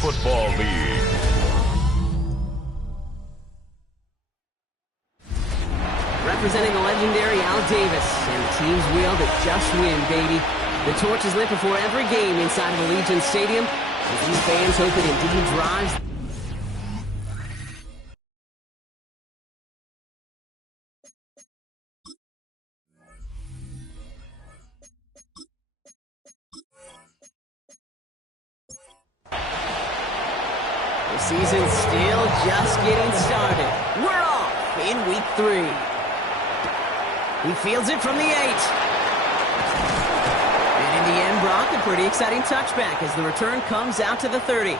Football League. Representing the legendary Al Davis and the team's will to just win, baby. The torch is lit before every game inside of Allegiant Stadium, as these fans hope it indeed drives. The season's still just getting started. We're off in week 3. He fields it from the 8. And in the end, Brock, a pretty exciting touchback as the return comes out to the 30.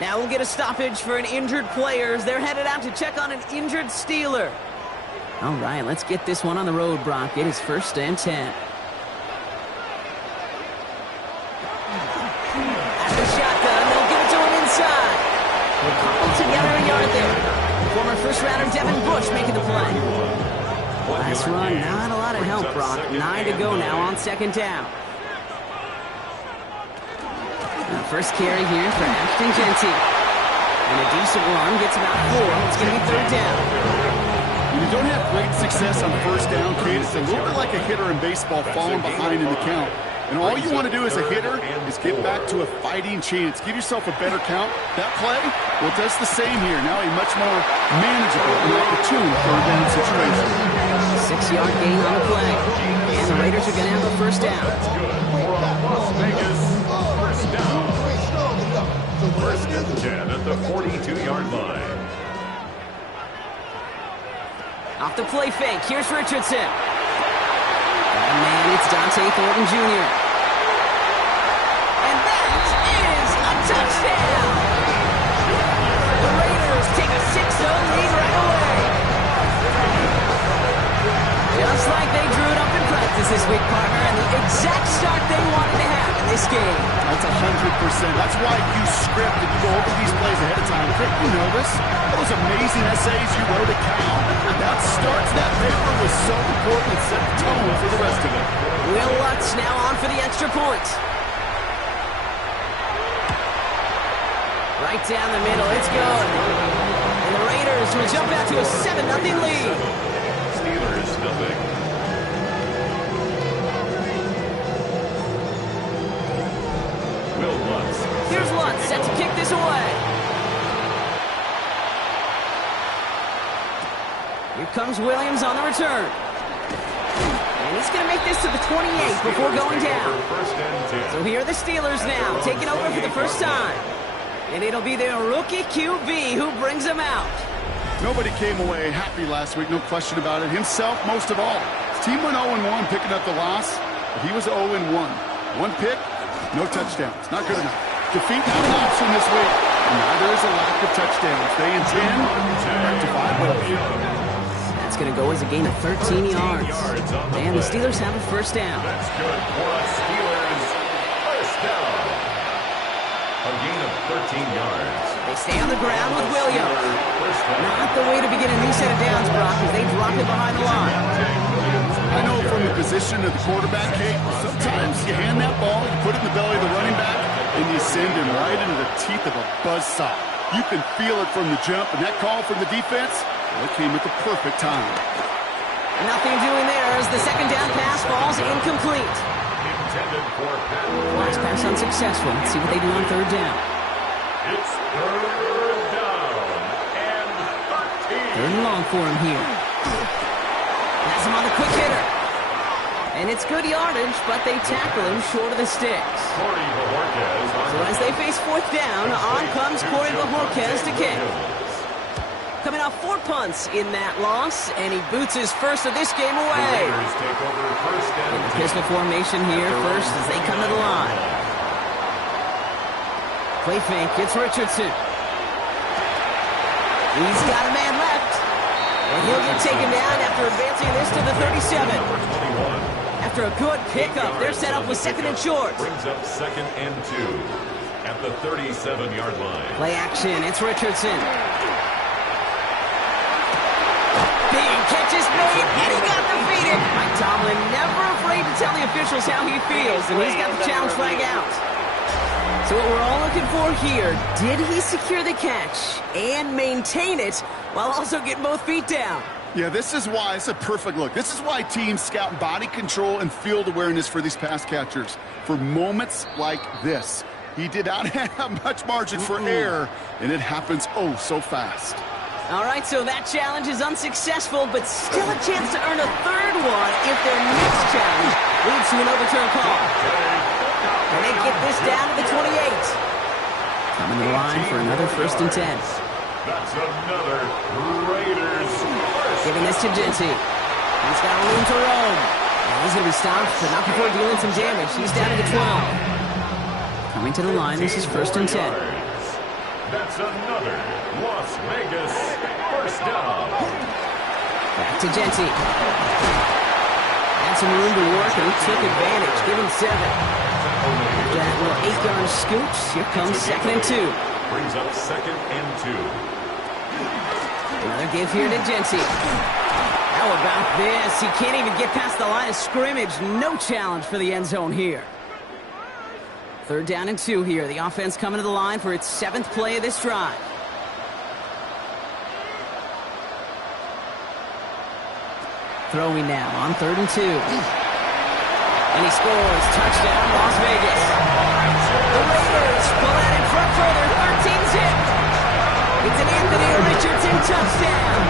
Now we'll get a stoppage for an injured player as they're headed out to check on an injured Steeler. All right, let's get this one on the road, Brock. It is 1st and 10. At the shotgun, they'll give it to him inside. We're coupled together a yard there. Former first-rounder Devin Bush making the play. Last run, not a lot of help, Brock. 9 to go now on 2nd down. Now first carry here for Ashton Jeanty. And a decent run gets about 4. It's going to be 3rd down. When you don't have great success on 1st down, Kate, it's a little bit like a hitter in baseball falling behind in the count. And all you want to do as a hitter is get back to a fighting chance. Give yourself a better count. That play, well, it does the same here. Now a much more manageable and opportune 3rd down situation. 6-yard gain on the play. And the Raiders are going to have a 1st down. Las Vegas, 1st down. 1st and 10 at the 42-yard line. Off the play fake, here's Richardson. And man, it's Dante Thornton Jr. And that is a touchdown! The Raiders take a 6-0 lead right away. Just like they drew it up in practice this week, partner, and the exact start they wanted to have in this game. That's 100%. That's why you script and you go over these plays ahead of time. Kate, you know this. Those amazing essays you wrote at Cal. That starts, that paper was so important. It set the tone for the rest of it. Will Lutz now on for the extra point. Right down the middle, it's good. And the Raiders will jump out to a 7-0 lead. Steelers nothing. Will Lutz. Here's Lutz set to kick this away. Here comes Williams on the return. And he's going to make this to the 28 before going down. So here are the Steelers now, taking over for the first time. And it'll be their rookie QB who brings them out. Nobody came away happy last week, no question about it. Himself, most of all. His team went 0-1, picking up the loss. But he was 0-1. 1 pick, no touchdowns. Not good enough. Defeat not an option this week. And neither is a lack of touchdowns. They intend back to 5 0. That's going to go as a gain of 13 yards. And the Steelers have a 1st down. That's good for us Steelers. 1st down. A gain of 13 yards. They stay on the ground with Williams. Not the way to begin a new set of downs, Brock, as they drop it behind the line. I know from the position of the quarterback, Kate, sometimes you hand that ball, you put it in the belly of the running back, and you send him right into the teeth of a buzzsaw. You can feel it from the jump, and that call from the defense, well, it came at the perfect time. Nothing doing there as the 2nd down pass falls incomplete. Intended for Last pass unsuccessful. Let's see what they do on 3rd down. It's 3rd down and 13. 3rd and long for him here. Has him on the quick hitter. And it's good yardage, but they tackle him short of the sticks. So as they face 4th down, on comes Corey Bojorquez to kick. Coming off 4 punts in that loss, and he boots his first of this game away. In the pistol formation here first as they come to the line. Play fake, it's Richardson. He's got a man left. And he'll get taken down after advancing this to the 37. After a good pickup, they're set up with 2nd and short. Brings up 2nd and 2 at the 37-yard line. Play action, it's Richardson. Big catch is made, and he got defeated. Mike Tomlin never afraid to tell the officials how he feels, and he's got the challenge flag out. So what we're all looking for here, did he secure the catch and maintain it while also getting both feet down? Yeah, this is why it's a perfect look. This is why teams scout body control and field awareness for these pass catchers. For moments like this, he did not have much margin for error, and it happens oh so fast. All right, so that challenge is unsuccessful, but still a chance to earn a third one if their next challenge leads to an overturn call. And they get this down to the 28. Coming to the line for another 1st and 10. That's another Raiders first. Giving this to Gente. He's got room to roam. And he's going to be stopped, but not before dealing some damage. He's down to the 12. Coming to the line, this is 1st and 10. That's another Las Vegas first down. Back to Gente. Had some room to work, and he took advantage. Give him 7. After that little 8-yard scooch, here comes 2nd and 2. Brings up 2nd and 2. Another give here to Gente. How about this? He can't even get past the line of scrimmage. No challenge for the end zone here. 3rd down and 2 here. The offense coming to the line for its 7th play of this drive. Throwing now on 3rd and 2. And he scores. Touchdown, Las Vegas. The Raiders pull out in front further. 13-zip. It's an Anthony Richardson touchdown.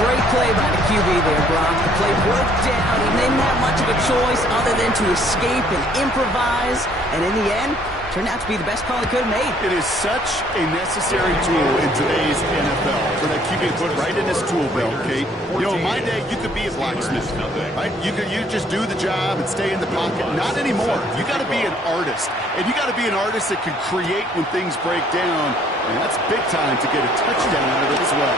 Great play by the QB there, Brock. The play broke down. He didn't have much of a choice other than to escape and improvise. And in the end, turned out to be the best call he could have made. It is such a necessary tool in today's NFL for that QB to put right in his tool belt, Kate. You know, in my day, you could be a blacksmith, right? You just do the job and stay in the pocket. Not anymore. You got to be an artist. And you got to be an artist that can create when things break down. And that's big time to get a touchdown out of it as well.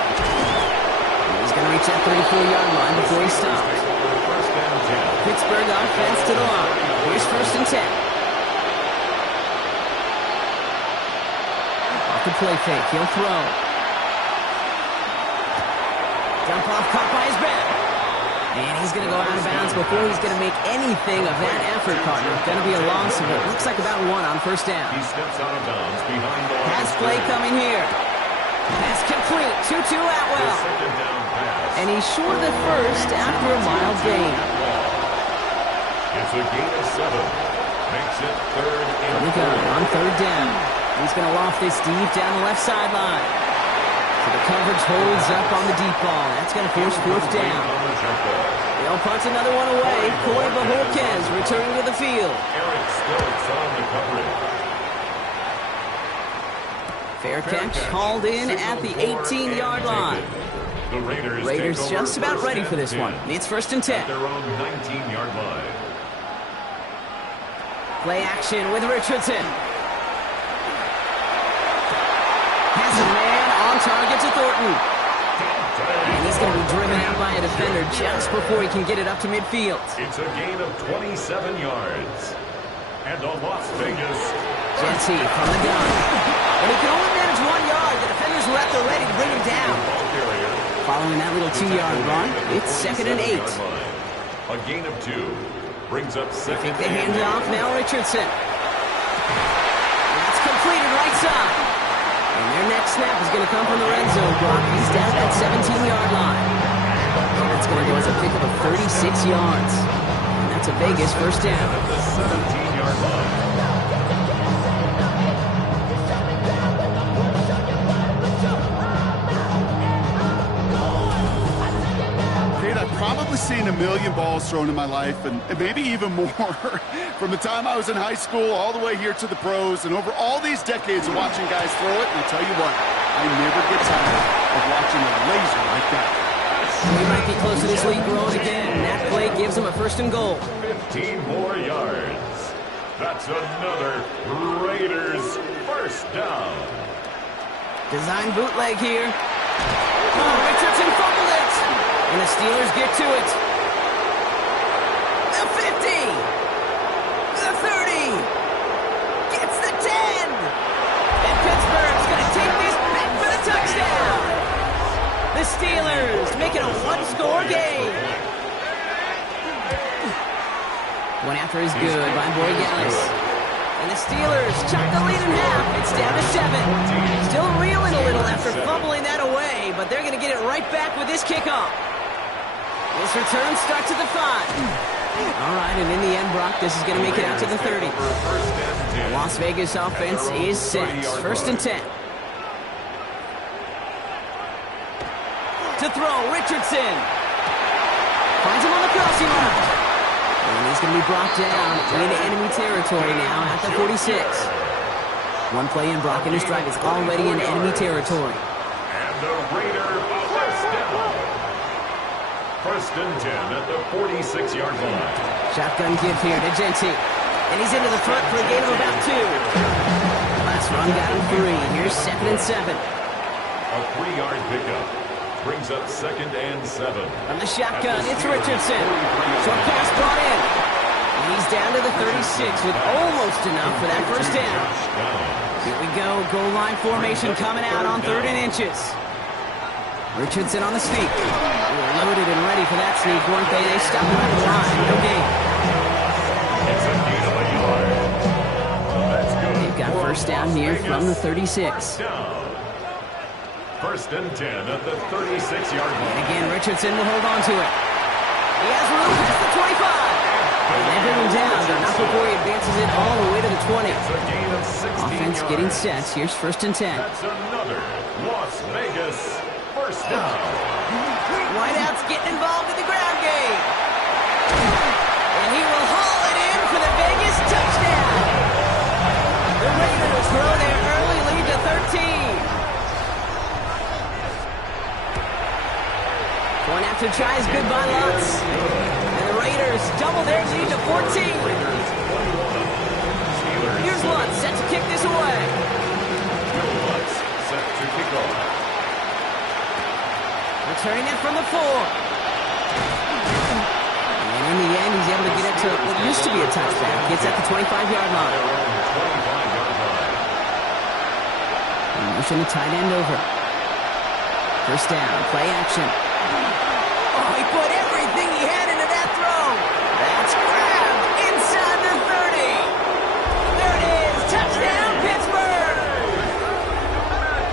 He's going to reach that 34-yard line before he stops. Pittsburgh offense to the line. Here's 1st and 10. Off the play fake. He'll throw. Dump off, caught by his back. And he's going to go out of bounds before he's going to make anything of that effort, partner. Going to be a loss of it. Looks like about 1 on 1st down. He steps out of bounds behind the line. Pass play coming here. Pass complete. 2-2 Atwell. And he's short of the 1st after a mild gain. It's a gain of 7. Makes it 3rd and 4. On 3rd down. He's going to loft this deep down the left sideline. So the coverage holds up on the deep ball. That's going to force 4th down. They'll punt another one away. Corey Bojorquez returning to the field. Eric Stokes on the coverage. Fair catch called in at the 18-yard line. The Raiders just about ready for this one. It's 1st and 10. At their own 19-yard line. Play action with Richardson. Has a man on target to Thornton. And he's going to be driven out by a defender just before he can get it up to midfield. It's a gain of 27 yards. And the Las Vegas. Gente from the gun. And he can only manage 1 yard. The defenders were at the ready to bring him down. Following that little 2-yard run, it's 2nd and 8. A gain of 2 brings up 2nd. I think they hand it off now, Richardson. That's completed right side. And their next snap is going to come from the red zone block. He's down at that 17-yard line. And that's going to go as a pick of 36 yards. And that's a Vegas 1st down. At the 17-yard line. I've probably seen a million balls thrown in my life, and maybe even more, from the time I was in high school all the way here to the pros, and over all these decades of watching guys throw it. And I'll tell you what, I never get tired of watching a laser like that. He might be close to this lead growing again. That play gives him a 1st and goal. 15 more yards. That's another Raiders 1st down. Design bootleg here. Oh, Richardson fumbled it. And the Steelers get to it. The 50. The 30. Gets the 10. And Pittsburgh's going to take this back for the touchdown. The Steelers making a 1-score game. One after is good by Borregales. And the Steelers chuck the lead in half. It's down to 7. Still reeling a little after fumbling that away, but they're going to get it right back with this kickoff. This return starts at the 5. All right, and in the end, Brock, this is going to make it out to the 30. The Las Vegas offense is set. 1st and 10. To throw, Richardson. Finds him on the crossing route. And he's going to be brought down into enemy territory now at the 46. One play in, Brock, and his drive is already in enemy territory. And the Raider first down. 1st and 10 at the 46-yard line. Shotgun give here to Genty. And he's into the front for a gain of about 2. Last run got him 3. Here's 2nd and 7. A 3-yard pickup brings up 2nd and 7. From the shotgun, it's Richardson. Short pass brought in. And he's down to the 36 with almost enough for that first down. Here we go. Goal line formation coming out on 3rd and inches. Richardson on the sneak. They were loaded and ready for that sneak, weren't they? They stopped him at the line. No gain. It's a gain of a yard. That's good. They've got first down here from the 36. 1st and 10 at the 36-yard line. And again, Richardson will hold on to it. He has room past the 25. And they bring him down, but not before he advances it all the way to the 20. It's a gain of 16 Offense yards. getting set. Here's 1st and 10. That's another Las Vegas first down. Whiteout's getting involved in the ground game. And he will haul it in for the Vegas touchdown. The Raiders grow their early lead to 13. Point after tries good by Lutz. And the Raiders double their lead to 14. Here's Lutz set to kick this away. Lutz set to kick off. Returning it from the 4. And in the end, he's able to get it to what used to be a touchback. Gets at the 25-yard line. Motion the tight end over. First down, play action. Oh, he put everything he had into that throw. That's grabbed inside the 30. There it is. Touchdown, Pittsburgh.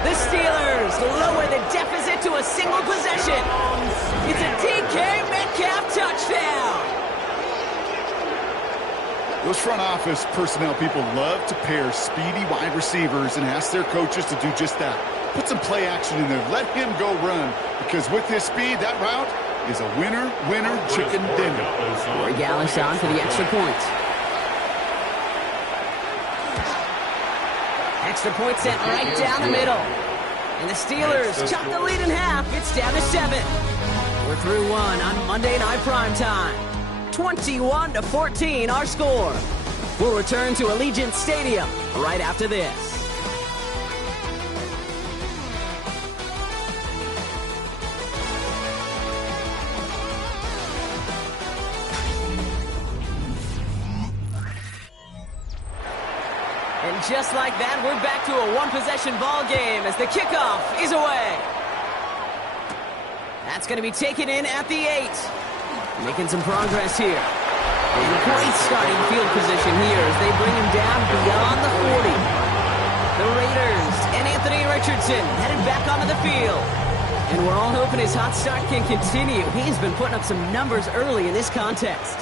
The Steelers lower the deficit to a single possession. It's a DK Metcalf touchdown. Those front office personnel people love to pair speedy wide receivers and ask their coaches to do just that. Put some play action in there. Let him go run. Because with his speed, that route is a winner, chicken dinner. Corey Gallis on for the extra point. Extra point sent right down the middle. And the Steelers chop the lead in half. It's down to 7. We're through 1 on Monday Night Primetime. 21-14 our score. We'll return to Allegiant Stadium right after this. And just like that, we're back to a one-possession ball game as the kickoff is away. That's going to be taken in at the 8. Making some progress here. And great starting field position here as they bring him down beyond the 40. The Raiders and Anthony Richardson headed back onto the field. And we're all hoping his hot start can continue. He's been putting up some numbers early in this contest.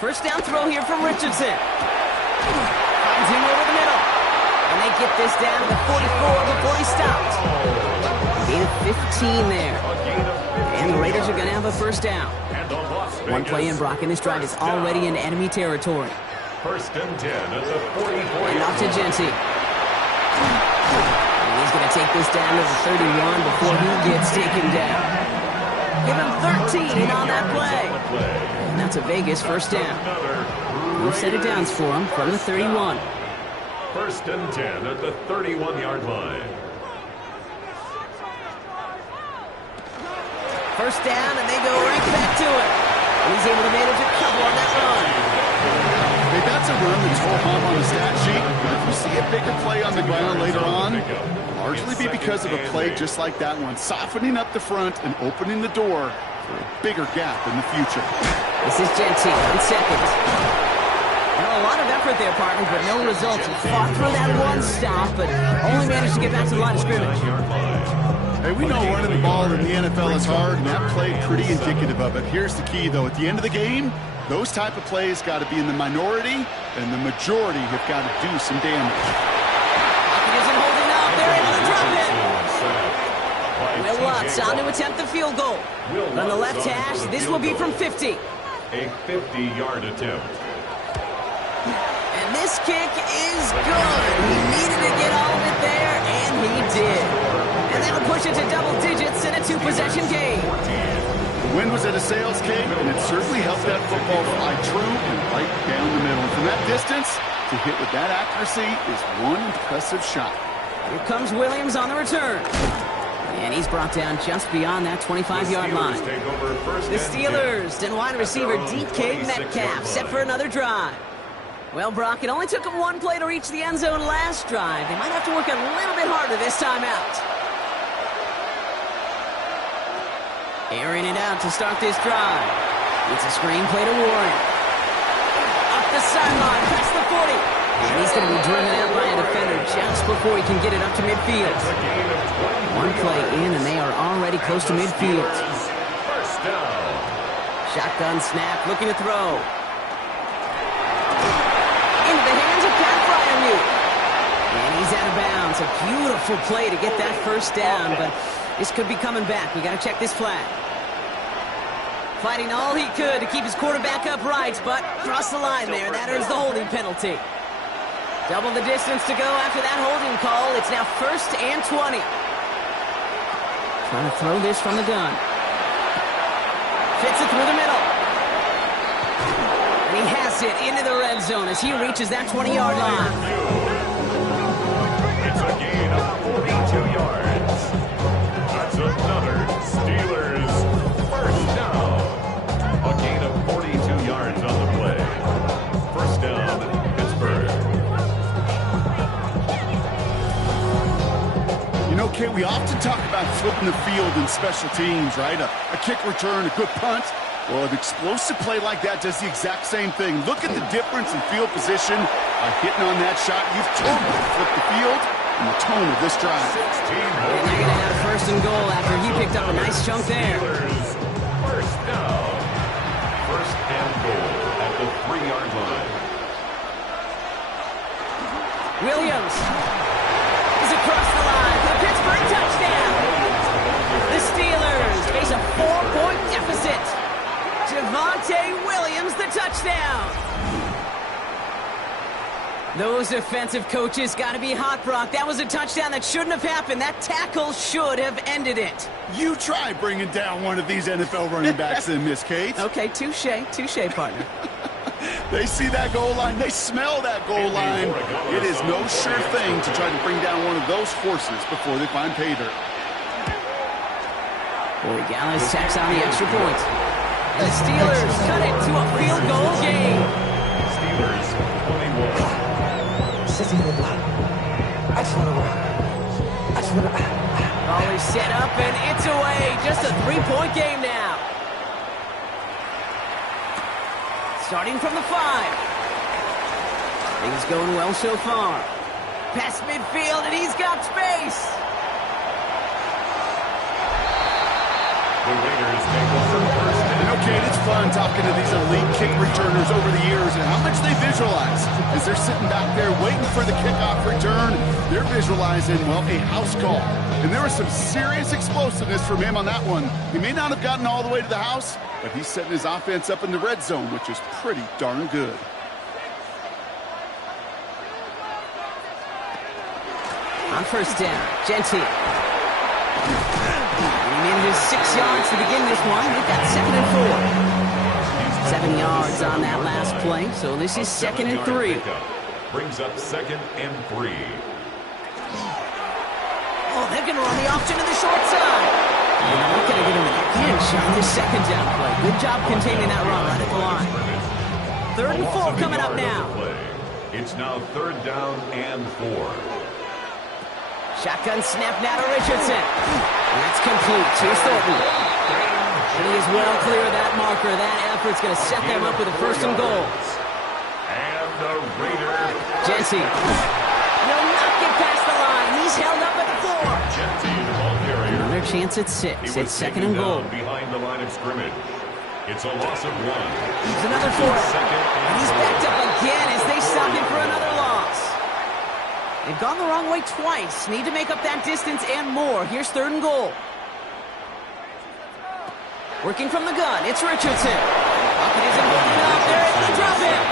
First down throw here from Richardson. Finds him over the middle. And they get this down to the 44 before he stopped. Gain of 15 there. And the Raiders are going to have a first down. One play in, Brock, and this drive is already in enemy territory. 1st and 10 at the 44. And off to Genty. And he's going to take this down to the 31 before he gets taken down. Give him 13 on that play. And that's a Vegas first down. New set of downs for him from the 31. 1st and 10 at the 31-yard line. First down, and they go right back to it. And he's able to manage a couple on that run. Hey, that's a run that's ho-hum on the stat sheet. But if you see a bigger play on the ground later on, largely be because of a play just like that one, softening up the front and opening the door for a bigger gap in the future. This is Gentile on second. Now, a lot of effort there, partner, but no results. He fought through that one stop, but only managed to get back to the line of scrimmage. Hey, we know running the ball in the NFL is hard, and that play pretty indicative of it. Here's the key, though. At the end of the game, those type of plays got to be in the minority, and the majority have got to do some damage. He isn't holding up. They're able to drop it. Will Lutz on to attempt the field goal. On the left hash, this will be from 50. A 50-yard attempt. And this kick is good. He needed to get all of it there, and he did. And that'll push it to double digits in a two-possession game. The wind was at a sales game, and it certainly helped that football fly true and right down the middle. From that distance, to hit with that accuracy is one impressive shot. Here comes Williams on the return. And he's brought down just beyond that 25-yard line. The Steelers and wide receiver DK Metcalf set for another drive. Well, Brock, it only took them one play to reach the end zone last drive. They might have to work a little bit harder this time out. Airing it out to start this drive. It's a screen play to Warren. Up the sideline, past the 40. And he's going to be driven out by a defender just before he can get it up to midfield. One play in, and they are already close to midfield. First down. Shotgun snap, looking to throw. Into the hands of Pat Freiermuth. And he's out of bounds. A beautiful play to get that first down, but this could be coming back. We got to check this flag. Fighting all he could to keep his quarterback upright, but crossed the line there. That earns the holding penalty. Double the distance to go after that holding call. It's now 1st and 20. Trying to throw this from the gun. Fits it through the middle. And he has it into the red zone as he reaches that 20-yard line. It's a gain of 42 yards. That's another Steelers first down. A gain of 42 yards on the play. First down, Pittsburgh. You know, Kate, we often talk about flipping the field in special teams, right? A kick return, a good punt. Well, an explosive play like that does the exact same thing. Look at the difference in field position. Hitting on that shot, you've totally flipped the field and the tone of this drive. And they're going to have 1st and goal after he picked up a nice chunk there. First down. 1st and goal at the 3-yard line. Williams is across the line for the Pittsburgh touchdown. The Steelers face a 4-point deficit. Javonte Williams, the touchdown. Those defensive coaches got to be hot, Brock. That was a touchdown that shouldn't have happened. That tackle should have ended it. You try bringing down one of these NFL running backs in, Miss Kate. Okay, touche, partner. They see that goal line. They smell that goal line. It is no sure thing to try to bring down one of those forces before they find pay dirt. Boy, Gallis tacks on the extra point. The Steelers cut it to a field goal game. Steelers 21. Ball is set up and it's away. Just a 3-point game now. Starting from the 5. Things going well so far. Past midfield and he's got space. The Raiders take over first down. You know, Kate, it's fun talking to these elite kick returners over the years and how much they visualize. As they're sitting back there waiting for the kickoff return, they're visualizing, well, a house call. And there was some serious explosiveness from him on that one. He may not have gotten all the way to the house, but he's setting his offense up in the red zone, which is pretty darn good. On first down, Gentile. He manages 6 yards to begin this one. They've got 2nd and 4. 7 yards on that last play, so this is 2nd and 3. Brings up 2nd and 3. Oh, they're going to run the option to the short side. And they're not going to get him an inch on this 2nd down play. Good job containing that run right at the line. 3rd and 4 coming up now. It's now 3rd down and 4. Shotgun snap now to Richardson. And that's complete to Thornton. And he is well clear of that marker. That effort's going to set them up with a first and goal. And the Raiders. Jency. He'll not get past the line. He's held up at the 4. Jency, the ball carrier. Another chance at 6. It's second and goal. Behind the line of scrimmage. It's a loss of 1. He's another 4. And he's backed up again as they stop him for another loss. They've gone the wrong way twice. Need to make up that distance and more. Here's third and goal. Working from the gun, it's Richardson. Bucket isn't good enough. They're able to drop him.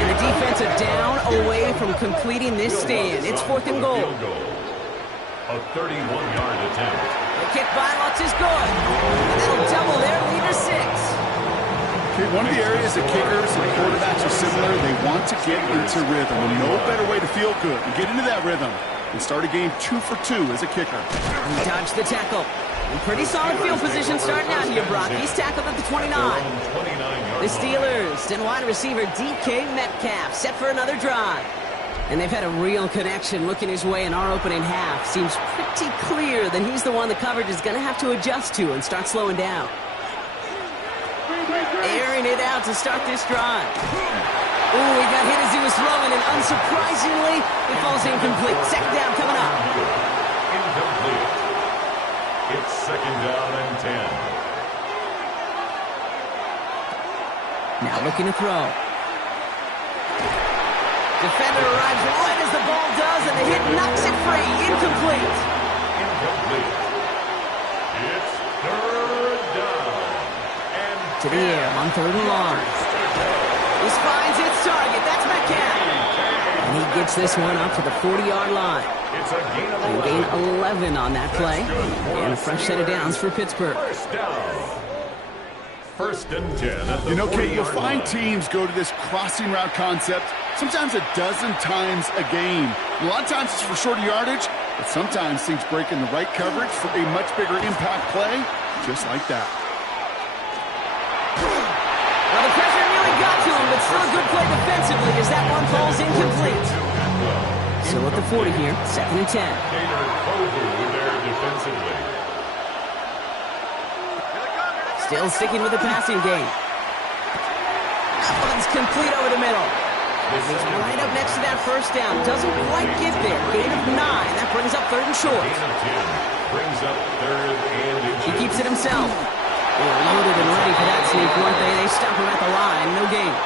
And the defense a down away from completing this stand. It's fourth and goal. A 31-yard attempt. The kick by Lutz is good. And that'll double their lead to 6. Okay, one of the areas that kickers and quarterbacks are similar, they want to get into rhythm. And no better way to feel good and get into that rhythm and start a game 2 for 2 as a kicker. He dodged the tackle. In pretty solid field position starting out here, Brock. He's tackled at the 29. The Steelers and wide receiver DK Metcalf set for another drive. And they've had a real connection looking his way in our opening half. Seems pretty clear that he's the one the coverage is going to have to adjust to and start slowing down. Airing it out to start this drive. Ooh, he got hit as he was throwing, and unsurprisingly, it falls incomplete. Second down coming up. Incomplete. It's second down and 10. Now looking to throw. Defender arrives right as the ball does, and the hit knocks it free. Incomplete. Incomplete. It's third down. And to the air on third and long. This finds its target. That's Metcalf. And he gets this one up to the 40-yard line. it's a gain of And gain 11 on that play. And a fresh set of downs for Pittsburgh. First down. First and 10 at the You know, Kate, you'll 40-yard find line. teams go to this crossing route concept sometimes a dozen times a game. A lot of times it's for shorter yardage, but sometimes things break in the right coverage for a much bigger impact play, just like that. Well, the pressure nearly got to him, but still a good play defensively as that one falls incomplete. Still at the 40 here, second and 10. Gator Kovu there defensively. Still sticking with the passing game. That one's complete over the middle. He's right up next to that first down. Doesn't quite get there. Gain of 9. That brings up third and short. Gain of 10 brings up third and He inches. keeps it himself. They were loaded and ready for that sneak, weren't they? They stop him at the line. No gain.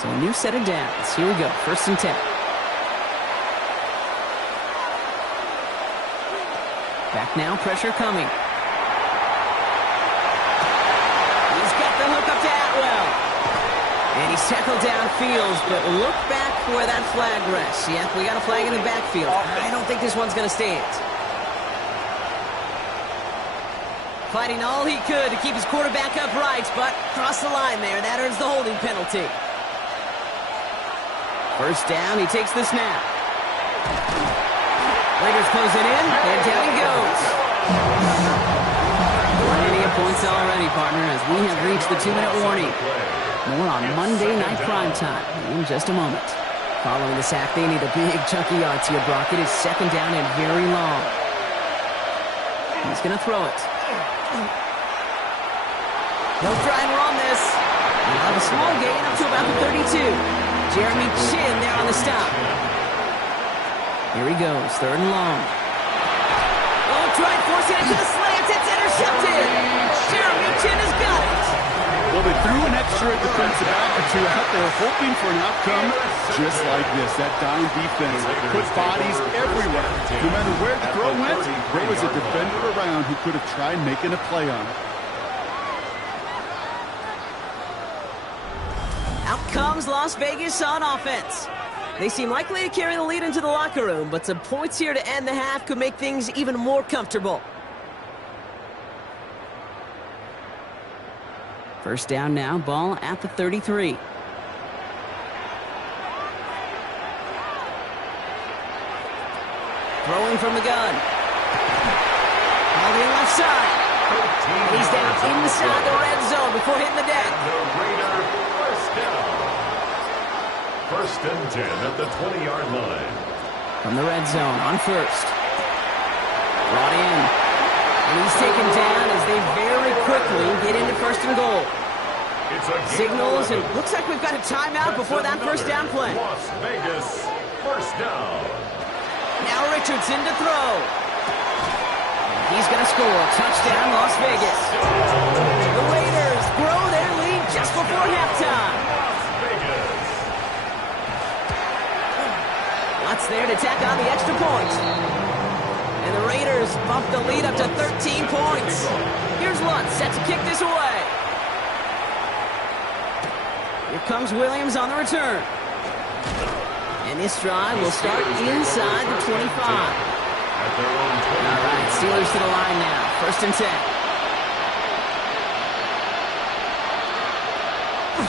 So a new set of downs. Here we go. First and 10. Back now. Pressure coming. He's got the hook up to Atwell. And he's tackled downfield, but look back where that flag rests. Yep, we got a flag in the backfield. I don't think this one's going to stand. Fighting all he could to keep his quarterback upright, but crossed the line there. That earns the holding penalty. First down, he takes the snap. Raiders close it in, and down he goes. Plenty of points already, partner, as we have reached the 2-minute warning. More on Monday Night Primetime in just a moment. Following the sack, they need a big chunky yards here, Brock. It is second down and very long. He's going to throw it. He'll try and run this. Now a small gain up to about the 32. Jeremy Chin there on the stop. Here he goes, third and long. Oh, tried forcing it to the slants. It's intercepted. Jeremy Chin has got it. Well, they threw an extra defensive back or two out there, hoping for an outcome just like this. That dime defense put bodies everywhere. No matter where the throw went, there was a defender around who could have tried making a play on it. Out comes Las Vegas on offense. They seem likely to carry the lead into the locker room, but some points here to end the half could make things even more comfortable. First down now, ball at the 33. Throwing from the gun. All the left side. He's down inside the red zone before hitting the deck. The Raider first down. First and 10 at the 20-yard line. From the red zone on first. Brought in. And he's taken down as they very quickly get into first and goal. Signals, and looks like we've got a timeout before that first down play. Las Vegas, first down. Now Richardson to throw. He's going to score. Touchdown, Las Vegas. The Raiders grow their lead just before halftime. Las Vegas. Lutz there to tack on the extra point. And the Raiders bump the lead up to 13 points. Here's Lutz set to kick this away. Here comes Williams on the return. And this drive will start inside the 25. All right, Steelers to the line now. First and 10.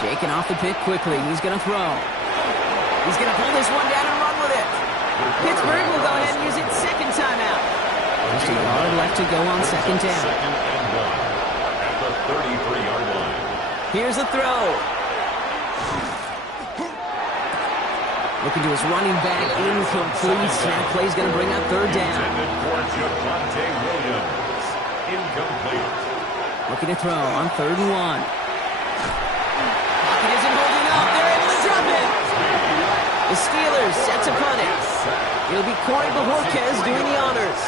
Shaking off the pick quickly. He's going to throw. He's going to pull this one down and run with it. Pittsburgh will go ahead and use its second timeout. Just a yard left to go on second down. Second and 1 at the 33-yard line. Here's the throw. Looking to his running back, incomplete. Snap play's going to bring up third down. Intended for Javonte Williams. Incomplete. Looking to throw on third and 1. Pocket isn't holding up. They're able to drop it. The Steelers set to punt it. It'll be Corey Bojorquez doing the honors.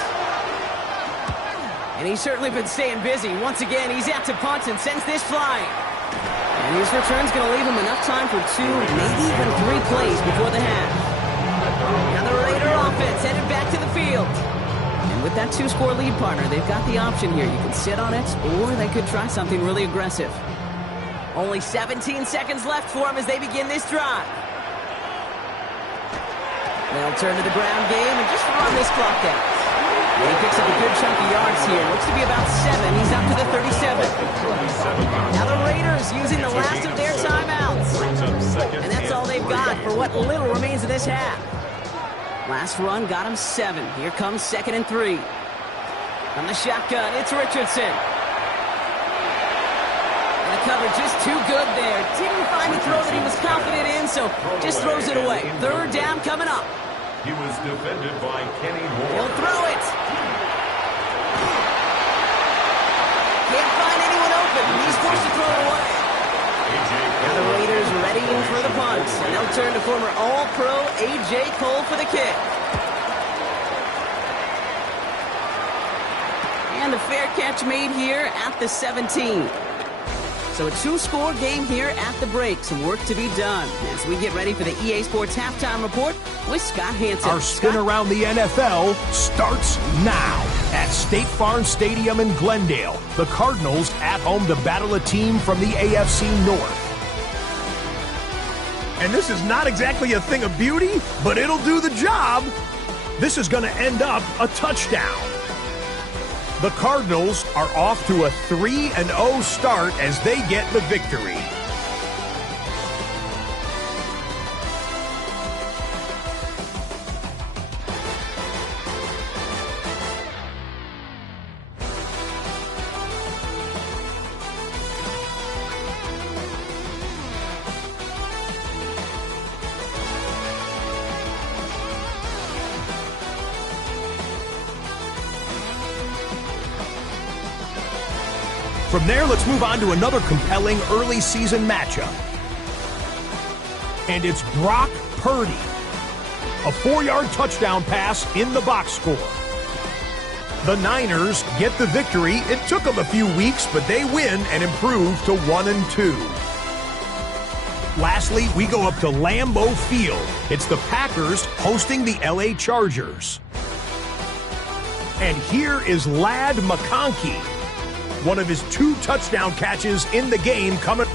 And he's certainly been staying busy. Once again, he's out to punt and sends this flying. And his return's going to leave him enough time for 2, maybe even 3 plays before the half. Now the Raider offense headed back to the field. And with that 2-score lead, partner, they've got the option here. You can sit on it, or they could try something really aggressive. Only 17 seconds left for them as they begin this drive. They'll turn to the ground game and just run this clock out. He picks up a good chunk of yards here. Looks to be about 7. He's up to the 37. Now the Raiders using the last of their timeouts. And that's all they've got for what little remains of this half. Last run got him 7. Here comes second and 3. From the shotgun, it's Richardson. And the coverage is too good there. Didn't find the throw that he was confident in, so just throws it away. Third down coming up. He was defended by Kenny Moore. He'll throw it. Can't find anyone open. He's forced to throw it away. Now the Raiders readying for the punt. And they'll turn to former All-Pro A.J. Cole for the kick. And the fair catch made here at the 17. So a 2-score game here at the break. Some work to be done as we get ready for the EA Sports Halftime Report with Scott Hanson. Our spin around the NFL starts now at State Farm Stadium in Glendale. The Cardinals at home to battle a team from the AFC North. And this is not exactly a thing of beauty, but it'll do the job. This is going to end up a touchdown. The Cardinals are off to a 3-0 start as they get the victory. From there, let's move on to another compelling early season matchup. And it's Brock Purdy. A 4-yard touchdown pass in the box score. The Niners get the victory. It took them a few weeks, but they win and improve to 1-2. Lastly, we go up to Lambeau Field. It's the Packers hosting the LA Chargers. And here is Ladd McConkey. One of his 2 touchdown catches in the game coming.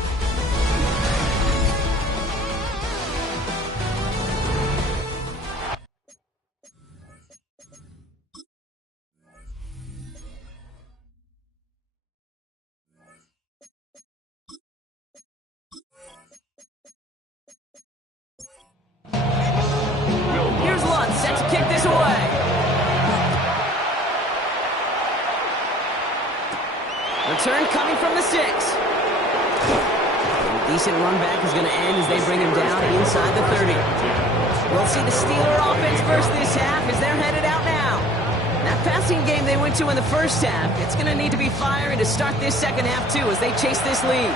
Here's Lutz set to kick this away. Return coming from the 6. A decent run back is going to end as they bring him down inside the 30. We'll see the Steeler offense first this half as they're headed out now. That passing game they went to in the first half, it's going to need to be firing to start this second half, too, as they chase this lead.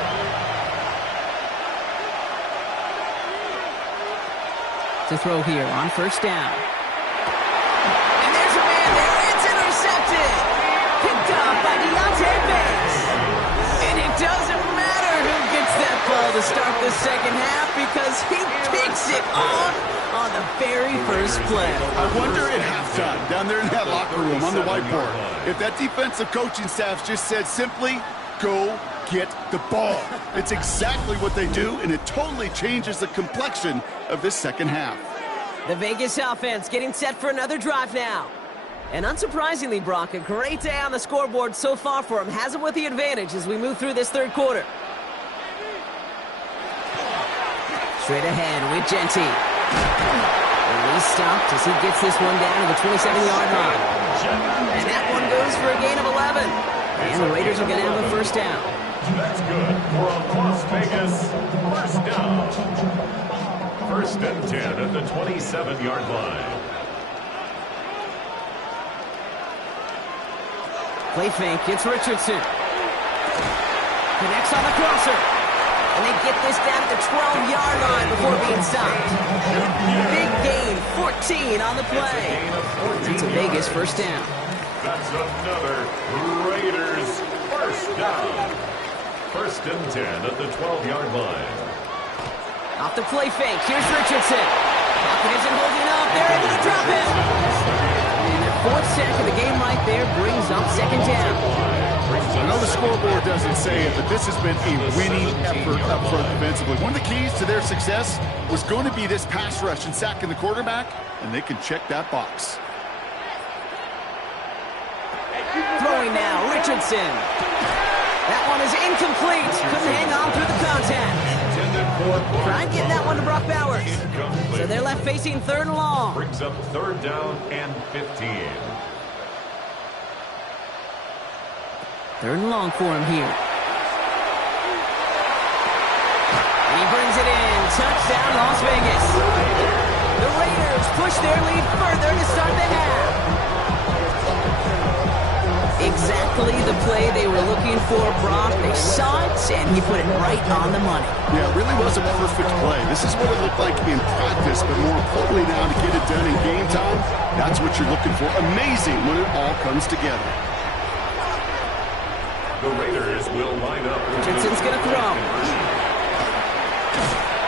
To throw here on first down. And there's a man there. It's intercepted. Picked up by Deontay Banks. And it doesn't matter who gets that ball to start the second half because he picks it off on the very first play. I wonder at halftime, down there in that locker room on the whiteboard, if that defensive coaching staff just said simply, go get the ball. It's exactly what they do, and it totally changes the complexion of this second half. The Vegas offense getting set for another drive now. And unsurprisingly, Brock, a great day on the scoreboard so far for him. Has him with the advantage as we move through this third quarter. Straight ahead with Genty. And he's stopped as he gets this one down to the 27-yard line. And that one goes for a gain of 11. And the Raiders are going to have a first down. That's good for a Las Vegas first down. First and 10 at the 27-yard line. Play fake. It's Richardson. Connects on the crosser. And they get this down to the 12-yard line before being stopped. Big gain, 14 on the play. It's a Vegas first down. That's another Raiders first down. First and 10 at the 12-yard line. Off the play fake. Here's Richardson. Pocket isn't holding up. They're able to drop him. And their fourth sack of the game right there brings up second down. I know the scoreboard doesn't say it, but this has been a winning effort up front defensively. One of the keys to their success was going to be this pass rush and sacking the quarterback, and they can check that box. Throwing now, Richardson. That one is incomplete. Couldn't hang on through the contact. Trying getting that one to Brock Bowers. So they're left facing third and long. Brings up third down and 15. Third and long for him here. And he brings it in. Touchdown, Las Vegas. The Raiders push their lead further to start the half. Exactly the play they were looking for, Brock. They saw it, and he put it right on the money. Yeah, it really was a perfect play. This is what it looked like in practice, but more importantly now to get it done in game time, that's what you're looking for. Amazing when it all comes together. The Raiders will line up. Richardson's going to throw.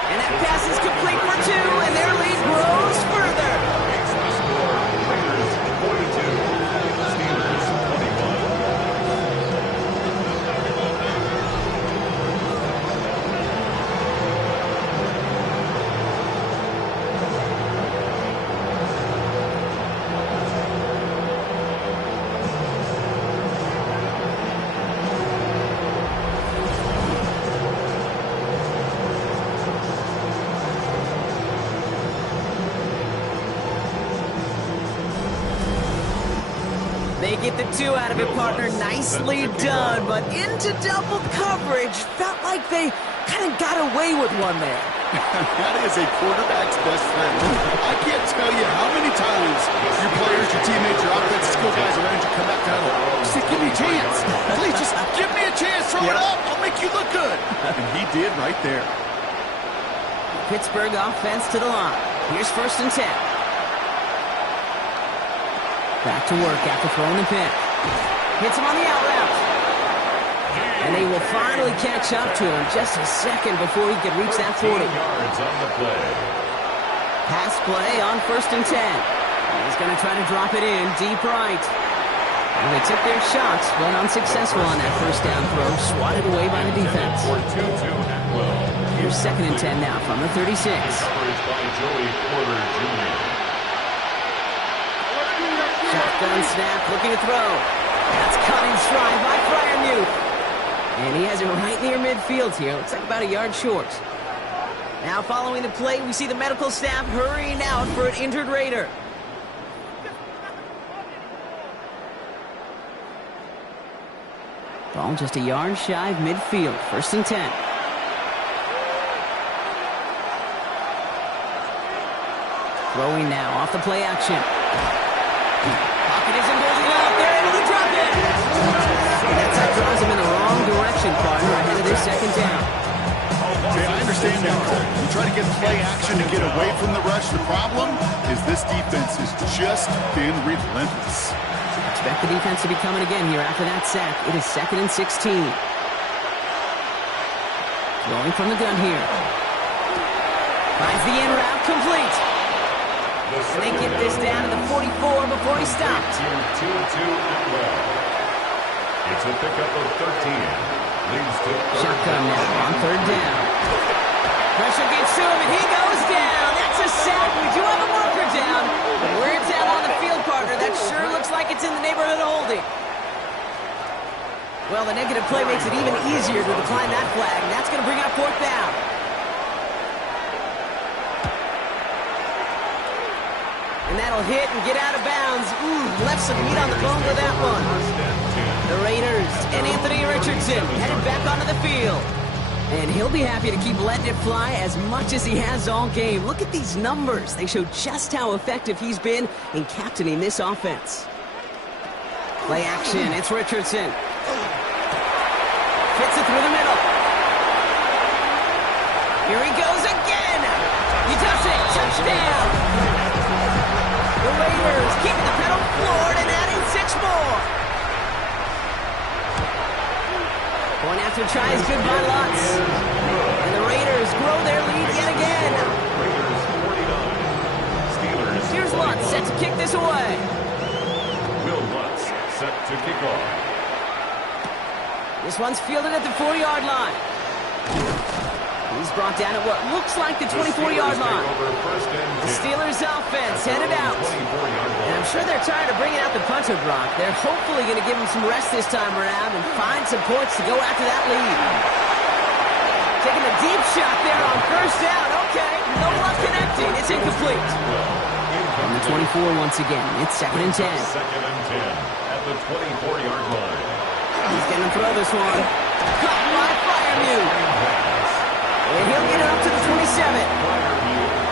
And that pass is complete for two, and their lead grows further. Makes the score Raiders 42, Steelers 21. They get the two out of it, partner. Nicely done, but into double coverage. Felt like they kind of got away with one there. That is a quarterback's best friend. I can't tell you how many times your players, your teammates, your offensive skill guys around you come back down. Say, give me a chance. Please, just give me a chance. Throw it up. I'll make you look good. And he did right there. Pittsburgh offense to the line. Here's first and 10. Back to work after throwing the pick. Hits him on the out route. And they will finally catch up to him just a second before he could reach that 40. Yards on the play. Pass play on first and 10. He's going to try to drop it in deep right. And they took their shots, but unsuccessful on that first down throw. Swatted away by the defense. For 2-2 and 12. Here's second and 10 now from the 36. Coverage by Joey Porter Jr. Shotgun snap, looking to throw. That's cut in stride by Freiermuth. And he has it right near midfield here. Looks like about a yard short. Now following the play, we see the medical staff hurrying out for an injured Raider. Ball just a yard shy of midfield. First and 10. Throwing now off the play action. Mechanism building up. They're able to drop it. And that throws him in the wrong direction, partner, ahead of their second down. Jay, I understand that. You try to get play action to get away from the rush. The problem is this defense has just been relentless. Expect the defense to be coming again here after that sack. It is 2nd and 16. Throwing from the gun here. Finds the in route complete. And they get this down to the 44 before he stopped. 2-2 and well. It's a pickup of 13. Leads to Shotgun now on 3rd down. Pressure gets to him and he goes down. That's a sack. We do have a marker down. Where it's out on the field, partner, that sure looks like it's in the neighborhood of holding. Well, the negative play makes it even easier to decline that flag. And that's going to bring up 4th down. And that'll hit and get out of bounds. Left some meat on the bone with that one. The Raiders and Anthony Richardson headed back onto the field. And he'll be happy to keep letting it fly as much as he has all game. Look at these numbers. They show just how effective he's been in captaining this offense. Play action. It's Richardson. Fits it through the middle. Here he goes again. He does it. Touchdown. The Raiders keeping the pedal floored and adding 6 more. Point after try is good by Lutz. And the Raiders grow their lead yet again. Raiders 49. Steelers. Here's Lutz set to kick this away. Will Lutz set to kick off. This one's fielded at the 4-yard line. He's brought down at what looks like the 24-yard line. The Steelers offense headed out. And I'm sure they're tired of bringing out the punter, Brock. They're hopefully going to give him some rest this time around and find some points to go after that lead. Taking a deep shot there on 1st down. Okay, no luck connecting. It's incomplete. On the 24 once again. It's 2nd and 10. 2nd and 10 at the 24-yard line. He's going to throw this one. Caught by Freiermuth. And he'll get it up to the 27.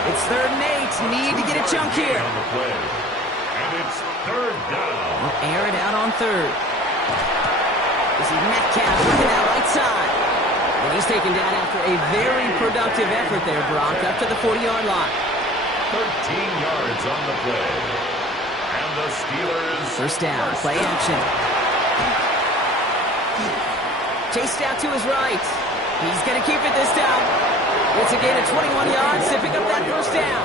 It's 3rd and 8. Need to get a chunk here. And it's 3rd down. We'll air it out on 3rd. This is Metcalf looking out right side. And he's taken down after a very productive effort there, Brock, up to the 40-yard line. 13 yards on the play. And the Steelers... 1st down, play action. Chased out to his right. He's going to keep it this time. It's a gain of 21 yards to pick up that 1st down.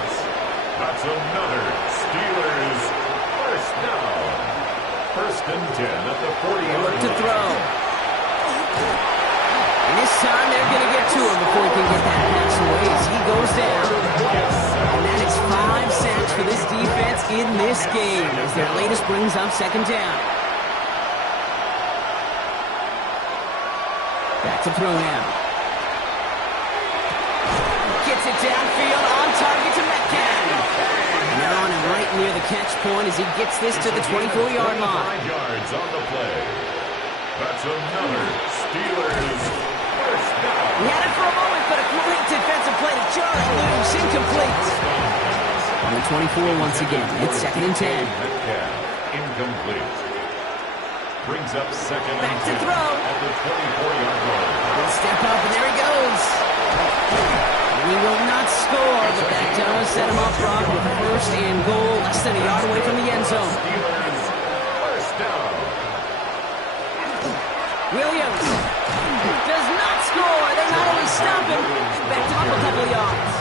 That's another Steelers 1st down. 1st and 10 at the 40-yard line. To throw. And this time they're going to get to him before he can get that pass away as he goes down. And that is 5 sacks for this defense in this game as their latest brings up 2nd down. Back to throw now. Gets it downfield on target to Metcalf. And they're on him right near the catch point as he gets this to the 24-yard line. 5 yards on the play. That's another Steelers 1st down. He had it for a moment, but a great defensive play to jar it loose. Incomplete. On the 24 once again. It's 2nd and 10. Metcalf, incomplete. Brings up 2nd and 10 Back to throw. at the 24-yard line. He'll step up, and there he goes. He will not score, but that does set him up, Brock, with 1st and goal, less than a yard away from the end zone. Steelers 1st down. Williams does not score. They not only stop him, backed him up a couple of yards.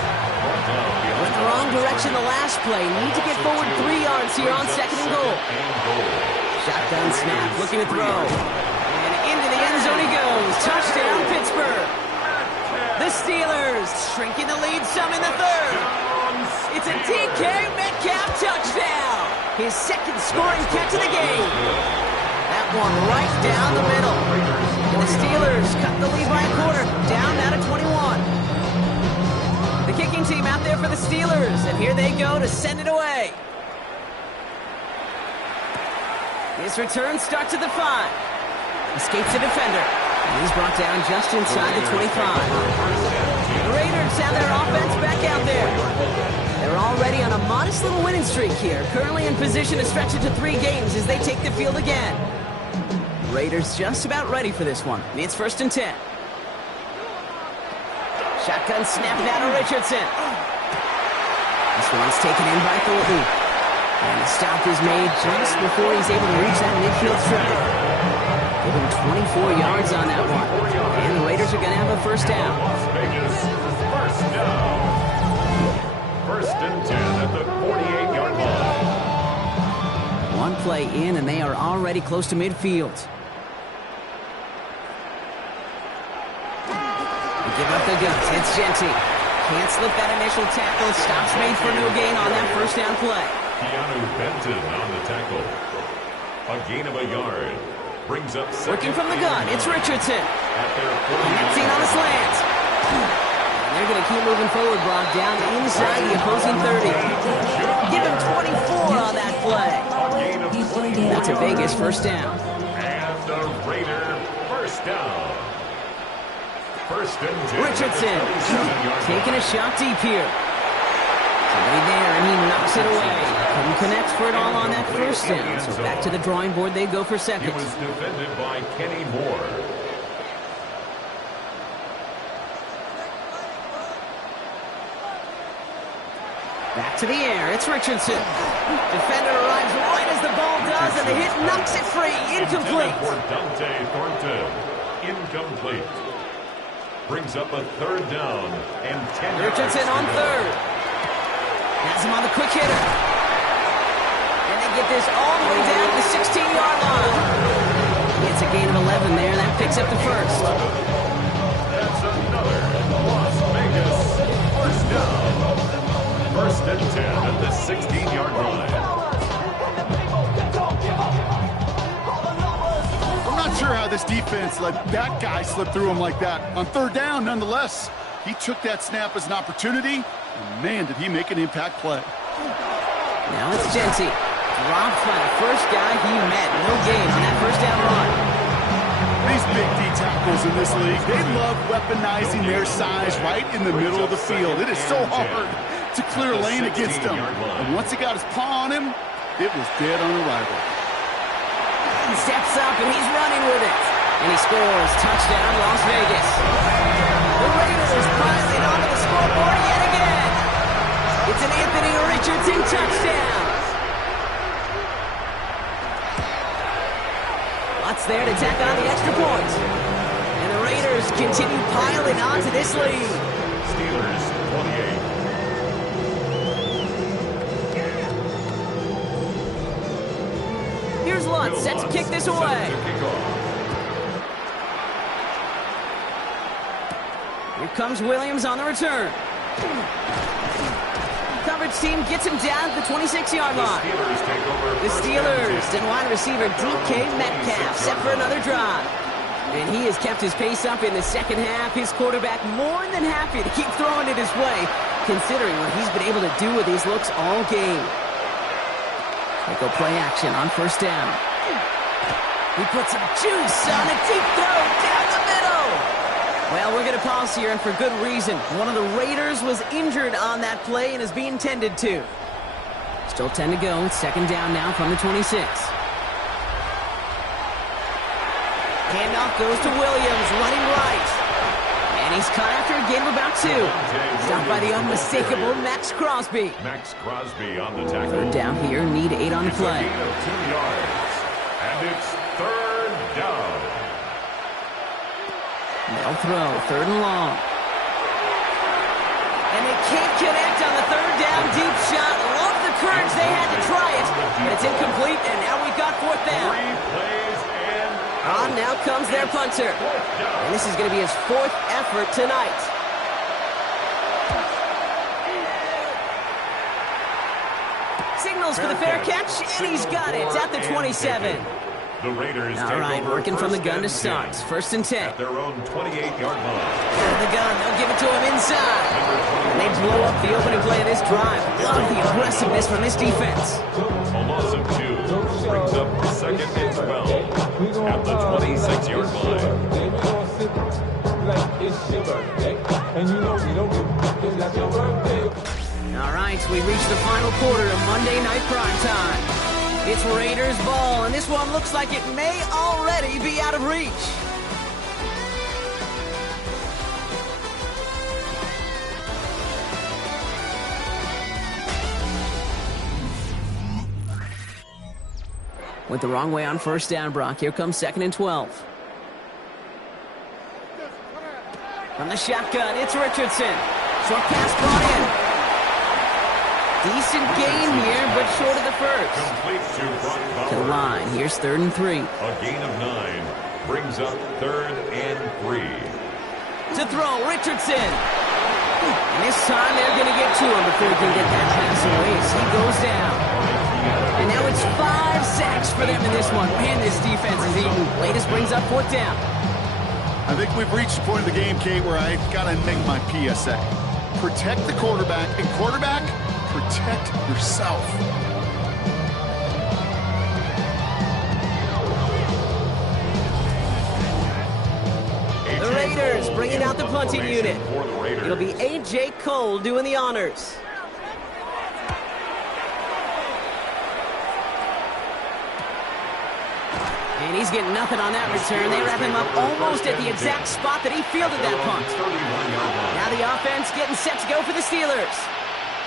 Went the wrong direction the last play. Need to get forward 3 yards here on 2nd and goal. Shotgun snap, looking to throw. And into the end zone he goes. Touchdown, Pittsburgh. The Steelers shrinking the lead some in the 3rd. It's a DK Metcalf touchdown. His 2nd scoring catch of the game. That one right down the middle. And the Steelers cut the lead by a quarter. Down now to 21. The kicking team out there for the Steelers. And here they go to send it away. His return starts at the 5. Escapes the defender. And he's brought down just inside the 25. The Raiders have their offense back out there. They're already on a modest little winning streak here, currently in position to stretch it to 3 games as they take the field again. Raiders just about ready for this one. It's 1st and 10. Shotgun snap now to Richardson. This one's taken in by Thornton. And the stop is made just before he's able to reach that midfield strike. Give him 24 yards on that one. And the Raiders are going to have a first down. Las Vegas, first down. 1st and 10 at the 48-yard line. One play in, and they are already close to midfield. They give up the guns. It's Jeanty. Can't slip that initial tackle. Stops made for no gain on that first down play. Keanu Benton on the tackle. A gain of a yard. Brings up second. Working from the gun, it's Richardson. At their Connecting on a slant. And they're going to keep moving forward, Brock, down inside the opposing 30. Give him 24 on that play. That's a Vegas first down. And the Raider first down. 1st and 10. Richardson taking a shot deep here. Somebody there, and he knocks it away. Couldn't connect for it all on that first down. So back to the drawing board they go for second. It was defended by Kenny Moore. Back to the air, it's Richardson. Defender arrives right as the ball does, and the hit knocks it free. Incomplete. For Dante Thornton. Incomplete. Brings up a 3rd down and 10 Richardson on 3rd. Has him on the quick hitter. And they get this all the way down to the 16-yard line. It's a gain of 11 there. That picks up the first. That's another Las Vegas first down. 1st and 10 at the 16-yard line. I'm not sure how this defense let that guy slip through him like that. On 3rd down, nonetheless, he took that snap as an opportunity, and man, did he make an impact play. Now it's Jeanty. Dropped by the first guy he met. No gain on that first down run. These big D tackles in this league, they love weaponizing their size right in the middle of the field. It is so hard to clear a lane against him. And once he got his paw on him, it was dead on arrival. He steps up and he's running with it. And he scores. Touchdown, Las Vegas. The Raiders piling onto the scoreboard yet again. It's an Anthony Richardson touchdown. Lots there to tack on the extra point. And the Raiders continue piling on to this lead. Steelers 28. Here's Lutz set to kick this away. Here comes Williams on the return. Coverage team gets him down at the 26-yard line. The Steelers and wide receiver DK Metcalf set for another drive. And he has kept his pace up in the second half. His quarterback more than happy to keep throwing it his way, considering what he's been able to do with these looks all game. They go play action on first down. He puts some juice on a deep throw down the middle. Well, we're going to pause here, and for good reason. One of the Raiders was injured on that play and is being tended to. Still 10 to go. Second down now from the 26. Handoff goes to Williams, running right. And he's caught after a gain of about 2. Stopped by the unmistakable Max Crosby. Max Crosby on the tackle. Third down here, need 8 on the play. Gain of 2 yards. And it's 3rd down. They'll throw, 3rd and long. And they can't connect on the 3rd down deep shot. Love the courage they had to try it. But it's incomplete, and now we've got 4th down. 3 plays and On now comes their punter. And this is going to be his 4th effort tonight. Signals for the fair catch, and he's got it at the 27. the Raiders All take right, over working from the first gun and to start. 10 1st and 10. at their own 28-yard line. The gun, they'll give it to him inside. And they blow up the opening play of this drive. Love the aggressiveness from this defense. A loss of 2 brings up 2nd and 12 at the 26-yard line. Like it's your birthday, and you know we don't give like your birthday. All right, so we reached the final quarter of Monday Night Primetime. It's Raiders ball, and this one looks like it may already be out of reach. Went the wrong way on first down, Brock. Here comes 2nd and 12. From the shotgun, it's Richardson. Short pass brought in. Decent gain here, but short of the first. Complete to Brock To the Bowers. line. Here's 3rd and 3. A gain of 9 brings up 3rd and 3. To throw, Richardson. And this time they're going to get to him before he can get that pass away as he goes down. And now it's 5 sacks for them in this one. Man, this defense is eating. Latest brings up 4th down. I think we've reached the point of the game, Kate, where I've got to make my PSA. Protect the quarterback, and quarterback, protect yourself. The Raiders bringing out the punting unit. For the Raiders. It'll be A.J. Cole doing the honors. And he's getting nothing on that return. They wrap him up almost at the exact spot that he fielded that punt. Now the offense getting set to go for the Steelers.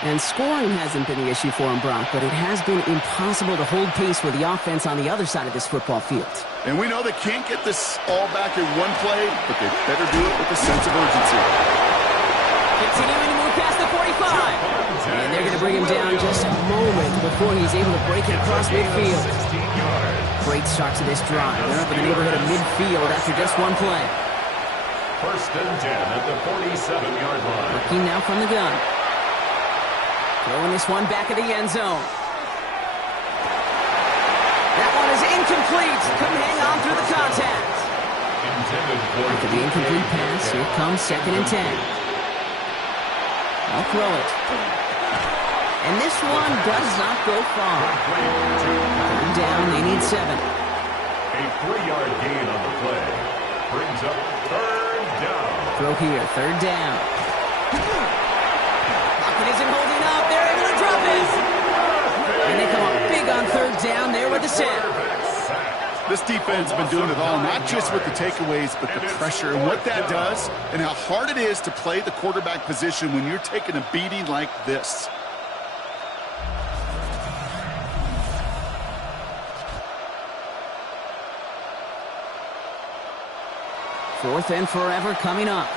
And scoring hasn't been the issue for him, Brock, but it has been impossible to hold pace with the offense on the other side of this football field. And we know they can't get this all back in one play, but they better do it with a sense of urgency. Continuing to move past the 45. And they're going to bring him down just a moment before he's able to break it across midfield. Great start to this drive. They're up in the neighborhood of midfield after just one play. 1st and 10 at the 47-yard line. Working now from the gun. Throwing this one back at the end zone. That one is incomplete. Couldn't hang on through the contact. After the incomplete pass, here comes 2nd and 10. I'll throw it. And this one does not go far. Third down, they need 7. A 3-yard gain on the play brings up 3rd down. Throw here, 3rd down. Lockett isn't holding up. They're able to drop it. And they come up big on 3rd down there with the sack. This defense has been doing it all, not just with the takeaways, but the pressure and what that does and how hard it is to play the quarterback position when you're taking a beating like this. Fourth and forever coming up.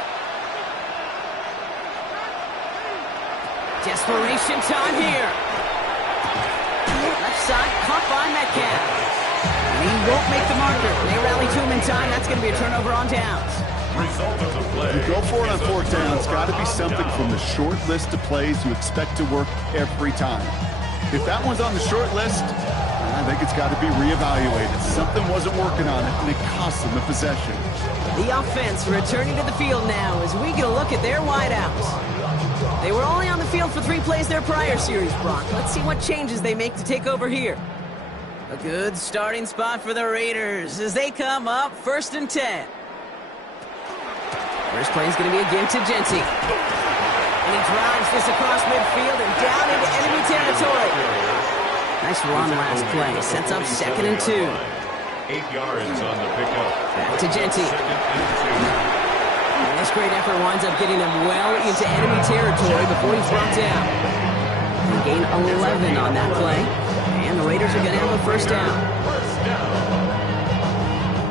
Desperation time here. Left side caught by Metcalf. And he won't make the marker. They rally to him in time. That's going to be a turnover on downs. Result of the play. You go for it on 4th down. It's got to be something from the short list of plays you expect to work every time. If that one's on the short list, I think it's got to be reevaluated. Something wasn't working on it, and it cost them the possession. The offense returning to the field now as we get a look at their wideouts. They were only on the field for 3 plays their prior series, Brock. Let's see what changes they make to take over here. A good starting spot for the Raiders as they come up 1st and 10. First play is going to be again to Genty. And he drives this across midfield and down into enemy territory. Nice run last play. Sets up 2nd and 2. 8 yards on the pickup. Back to Genty. 2nd and 2. And this great effort winds up getting him well into enemy territory before he's brought down. They gain 11 on that play. And the Raiders are going to have a 1st down. 1st down.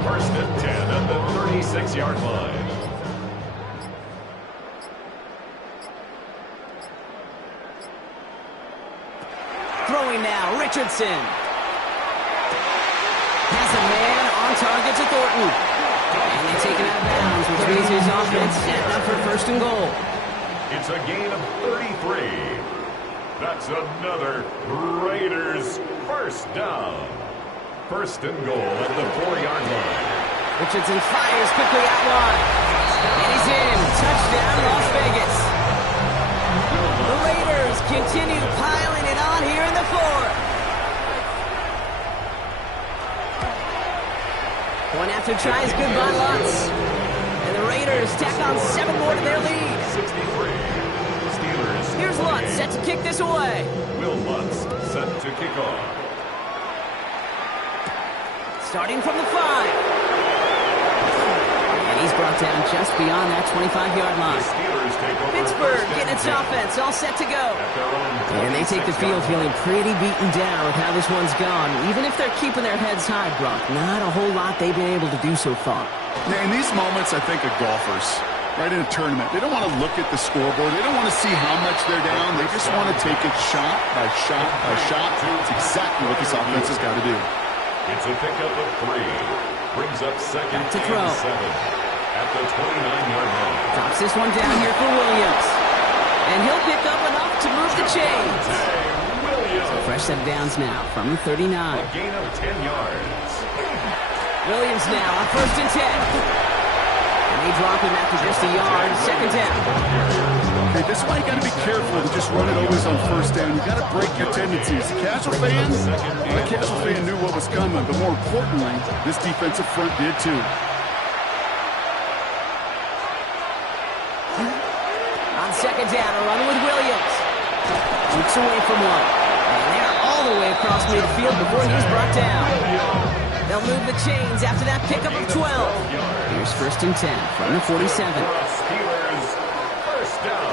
1st and 10 at the 36-yard line. Throwing now, Richardson. Has a man on target to Thornton. And they take it out of bounds, which means his offense setting up for 1st and goal. It's a gain of 33. That's another Raiders 1st down. 1st and goal at the 4-yard line. Richardson fires quickly out wide. And he's in. Touchdown, Las Vegas. The Raiders continue piling it on here in the 4th. One after tries good by Lutz. And the Raiders tack on 7 more to their lead. 63. Steelers Here's Lutz, set to kick this away. Will Lutz set to kick off. Starting from the 5. And he's brought down just beyond that 25-yard line. Pittsburgh getting its offense all set to go. And they take the field feeling pretty beaten down with how this one's gone. Even if they're keeping their heads high, Brock, not a whole lot they've been able to do so far. Now, in these moments, I think of golfers, right, in a tournament. They don't want to look at the scoreboard. They don't want to see how much they're down. They just want to take it shot by shot by shot. It's exactly what this offense has got to do. It's a pickup of 3. Brings up second to throw. and 7 at the 29-yard line. Drops this one down here for Williams. And he'll pick up enough to move the chains. So fresh set of downs now from the 39. A gain of 10 yards. Williams now on 1st and 10. And they drop him after just a yard. Second down. Okay, this is why you got to be careful to just run it always on 1st down. You got to break your tendencies. The casual fan knew what was coming, but more importantly, this defensive front did too. On 2nd down, a run with Williams. Looks away from one. And they're all the way across midfield before he's brought down. They'll move the chains after that pickup of 12. Here's 1st and 10 from the 47. Steelers, first down.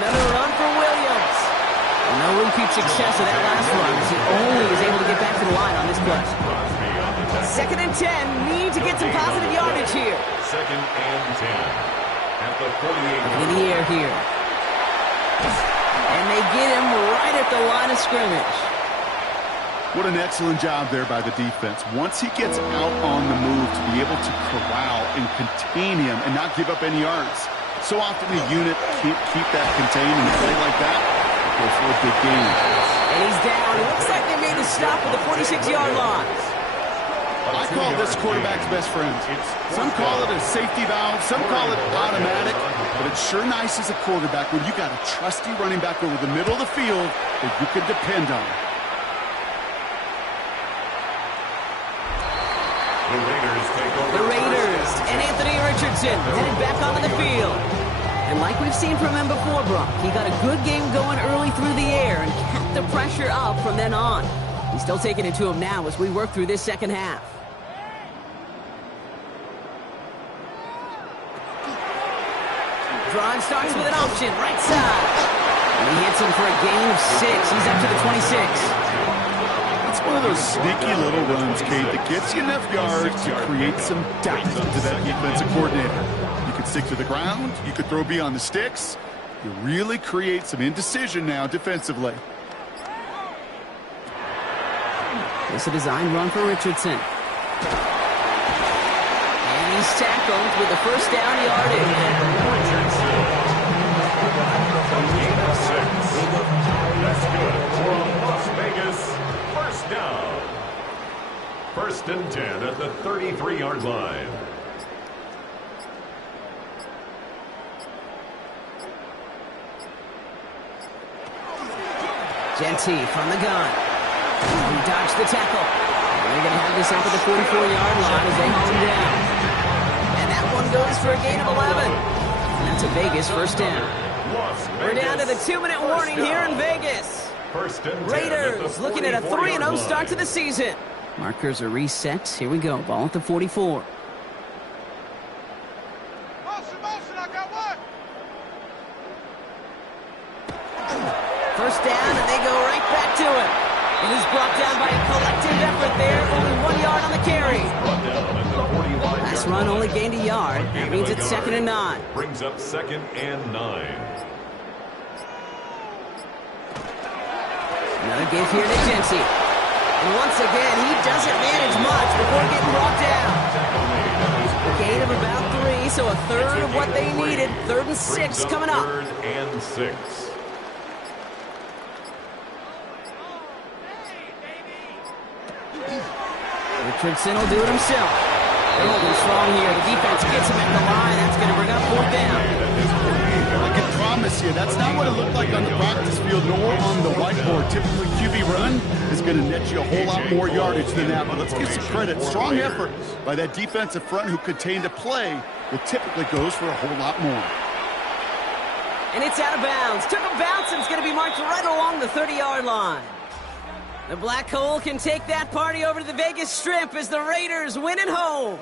Another run for Williams. And no repeat success of that last run as he only was able to get back to the line on this play. 2nd and 10. Need to get some positive yardage here. 2nd and 10 at the 48. In the air here. And they get him right at the line of scrimmage. What an excellent job there by the defense. Once he gets out on the move to be able to corral and contain him and not give up any yards. So often the unit can't keep that contained in a play like that. Go for a big gain. And he's down. It looks like they made the stop at the 46-yard line. I call this quarterback's best friend. Some call it a safety valve. Some call it automatic. But it's sure nice as a quarterback when you got a trusty running back over the middle of the field that you can depend on. The Raiders and Anthony Richardson headed back onto the field. And like we've seen from him before, Brock, he got a good game going early through the air and kept the pressure up from then on. He's still taking it to him now as we work through this second half. Drive starts with an option, right side. And he hits him for a gain of 6. He's up to the 26. It's one of those sneaky little runs, Kate, that gets you enough yards to create some doubt to that defensive coordinator. You could stick to the ground. You could throw beyond the sticks. You really create some indecision now defensively. It's a design run for Richardson. And he's tackled with the first down yardage. gain of 6. That's good for Las Vegas. First down. 1st and 10 at the 33-yard line. Genty from the gun. He dodged the tackle. And they're going to have this up at the 44-yard line as they haul him down. And that one goes for a gain of 11. And that's a Vegas first down. We're down to the 2-minute warning here in Vegas. 1st and 10 Raiders looking at a 3-0 start to the season. Markers are reset. Here we go. Ball at the 44. I got one. First down, and they go right back to him. And he's brought down by a collective effort there. Only 1 yard on the carry. Last run only gained a yard. That means it's 2nd and 9. Brings up 2nd and 9. Another give here to Genty. And once again, he doesn't manage much before getting brought down. A gain of about 3, so a third of what they needed. 3rd and 6 coming up. 3rd and 6. Richardson will do it himself. They're holding strong here. The defense gets him at the line. That's going to bring up 4th down. I can promise you, that's not what it looked like on the practice field nor on the whiteboard. Typically, QB run is going to net you a whole lot more yardage than that. But let's give some credit. Strong effort by that defensive front who contained a play that typically goes for a whole lot more. And it's out of bounds. Took a bounce and it's going to be marked right along the 30-yard line. The Black Hole can take that party over to the Vegas Strip as the Raiders win at home.